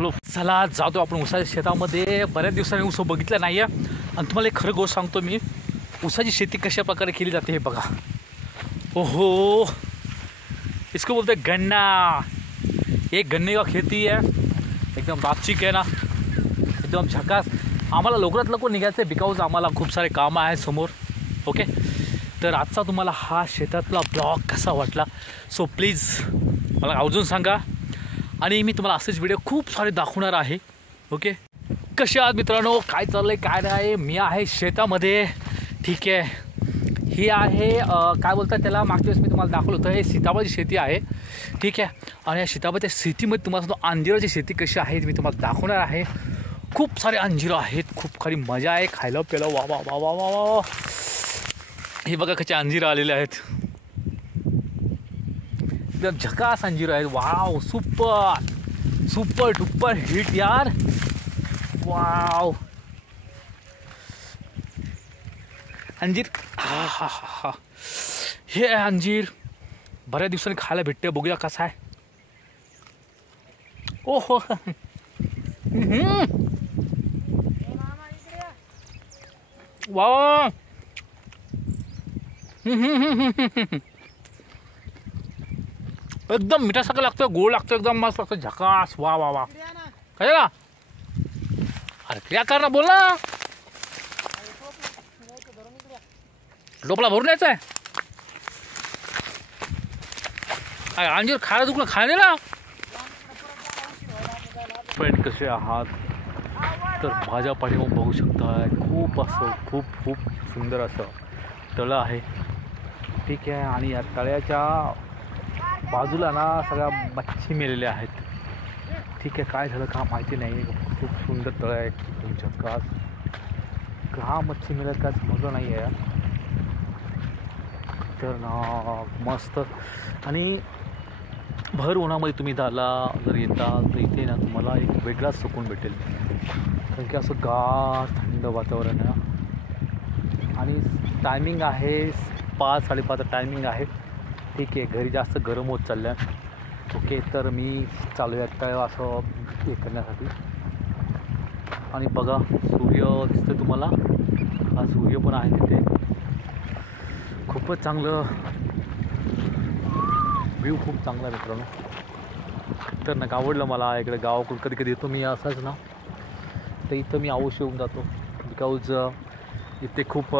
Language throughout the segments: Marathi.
हॅलो चला जातो आपण ऊसाच्या शेतामध्ये. बऱ्याच दिवसांनी ऊस बघितला नाही आहे आणि तुम्हाला एक खरं गोष्ट सांगतो मी. ऊसाची शेती कशा प्रकारे केली जाते हे बघा. ओहो, इसको बोलते गन्ना. एक गन्ने का खेती है, एकदम रापचिक आहे ना, एकदम झकास. आम्हाला लवकरात लवकर निघायचं आहे बिकॉज आम्हाला खूप सारे कामं आहे समोर. ओके, तर आजचा तुम्हाला हा शेतातला ब्लॉग कसा वाटला सो प्लीज मला अजून सांगा. आणि मी तुम्हाला असेच व्हिडिओ खूप सारे दाखवणार आहे. ओके, कसे आहात मित्रांनो, काय चाललं आहे काय नाही. मी आहे शेतामध्ये. ठीक आहे, ही आहे काय बोलतात त्याला, मागच्या वेळेस मी तुम्हाला दाखवलं होतं. हे सीताफळाची शेती आहे. ठीक आहे, आणि या सीताफळाच्या शेतीमध्ये तुम्हाला सांगतो अंजिराची शेती कशी आहे मी तुम्हाला दाखवणार आहे. खूप सारे अंजिरं आहेत, खूप सारी मजा आहे खायला प्यायला. वा वा वा वा वा वा. हे बघा कसे अंजिरं आलेले आहेत, एकदम झकास अंजिरं आहेत. Wow, super super duper hit यार. वाव, अंजीर. हा हा हा हा, हे अंजीर बऱ्याच दिवसांनी खायला भेटते. बघूया कसा आहे. ओहो, वाव, एकदम मिठासारखं लागतं, गोड लागतं, एकदम मस्त लागतं, झकास. वा वा वा. काय ना, अरे क्या करणार, बोल ना. टोपला भरून यायचा आहे. अंजीर खायला तुला खायला ना. पण कसे आहात, तर माझ्या पाठीवर बघू शकताय खूप असं खूप खूप सुंदर असं तळं आहे. ठीक आहे, आणि या तळ्याच्या बाजूला ना सगळ्या मच्छी मेलेल्या आहेत. ठीक आहे, काय झालं का माहिती नाही. खूप सुंदर तळं आहे, खूप झकास. का मच्छी मिळत काय समजलं नाही आहे. तर ना मस्त. आणि भर उन्हामध्ये तुम्ही जर येता तर इथे ना तुम्हाला एक वेगळाच सुकून भेटेल. कारण की असं गार थंड वातावरण आहे. आणि टायमिंग आहे 5-5:30 टायमिंग आहे. ठीक आहे, घरी जास्त गरम होत चाललं आहे. ओके, तर मी चालू आहे आता असं हे करण्यासाठी. आणि बघा सूर्य दिसतं तुम्हाला, हा सूर्य पण आहे तिथे. खूपच चांगलं व्ह्यू, खूप चांगला आहे मित्रांनो. तर नका आवडलं मला. इकडे गावाकडून कधी कधी येतो मी असाच ना, तर इथं मी अवश्य येऊन जातो बिकॉज इथे खूप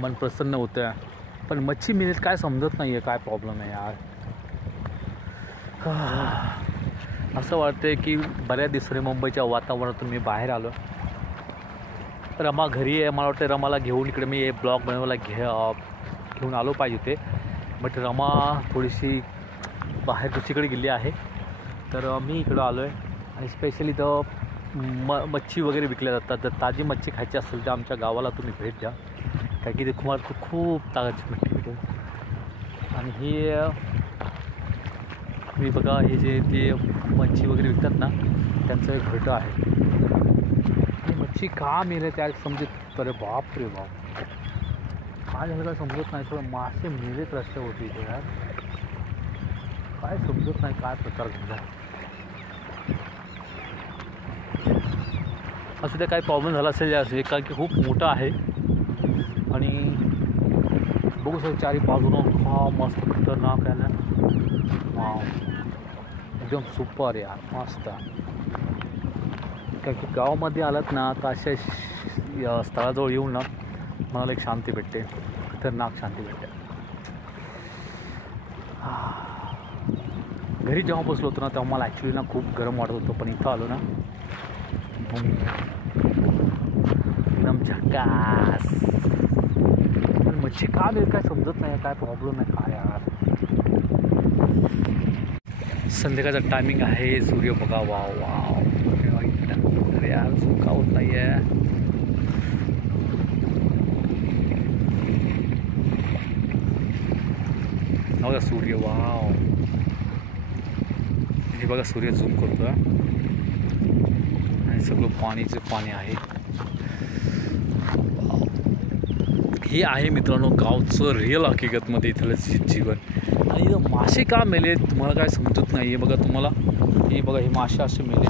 मन प्रसन्न होतं आहे. पण मच्छी मिळेल काय समजत नाही आहे, काय प्रॉब्लेम आहे यार. असं वाटतं की बऱ्याच दिवसांनी मुंबईच्या वातावरणातून मी बाहेर आलो. रमा घरी आहे, मला वाटतं रमाला घेऊन इकडे मी ब्लॉग बनवायला घेऊन आलो पाहिजे ते. बट रमा थोडीशी बाहेर दुसरीकडे गेली आहे. तर मी इकडं आलो आहे. आणि स्पेशली तर मच्छी वगैरे विकल्या जातात. जर ताजी मच्छी खायची असेल तर आमच्या गावाला तुम्ही भेट द्या, कारण की ते तुम्हाला खूप ताजी मच्छी भेटेल. आणि हे मी बघा, हे जे ते मच्छी वगैरे विकतात ना त्यांचं एक घरटं आहे. मच्छी का मेले त्या समजत. अरे बाप रे बाप, काय झालं काय समजत नाही. थोडं मासे मेलेत रस्त्यावरती इथे यार. काय समजत नाही काय प्रकार घडला. असं ते काही प्रॉब्लेम झाला असेल यार, कारण की खूप मोठा आहे. आणि बघू शकतो चारी बाजूनं हा मस्त खतरनाक आहे ना. वाव, एकदम सुपर यार, मस्त. कारण की गावामध्ये आलात ना तर अशा स्थळाजवळ येऊन ना मला एक शांती भेटते, खतरनाक शांती भेटते. घरी जेव्हा बसलो होतो ना तेव्हा मला ॲक्च्युली ना खूप गरम वाटत होतं. पण इथं आलो ना एकदम झकास. पण मच्छी का मिळेल काय समजत नाही, काय प्रॉब्लेम आहे काय यार. संध्याकाळचा टायमिंग आहे, सूर्य बघा. वाव वाव, अरे यार झुका होत नाही आहे. बघा सूर्य, वाव. हे बघा सूर्य झूम करतो आणि सगळं पाणीचं पाणी आहे. हे आहे मित्रांनो गावचं रिअल हकीकतमध्ये इथलं जीवन. आणि इथं मासे का मेले तुम्हाला काय समजत नाही आहे. बघा तुम्हाला हे बघा हे मासे असे मेले,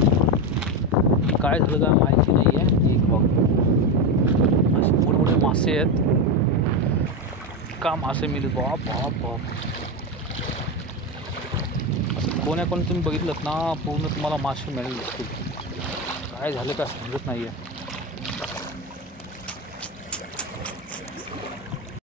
काय झालं काय माहिती नाही आहे. एक बघा असे मोठे मासे आहेत, का मासे मेले बाप बाप बाप. असं कोण तुम्ही बघितलं ना पूर्ण तुम्हाला मासे मिळाले दिसतील. काय झालं काय समजत नाही आहे.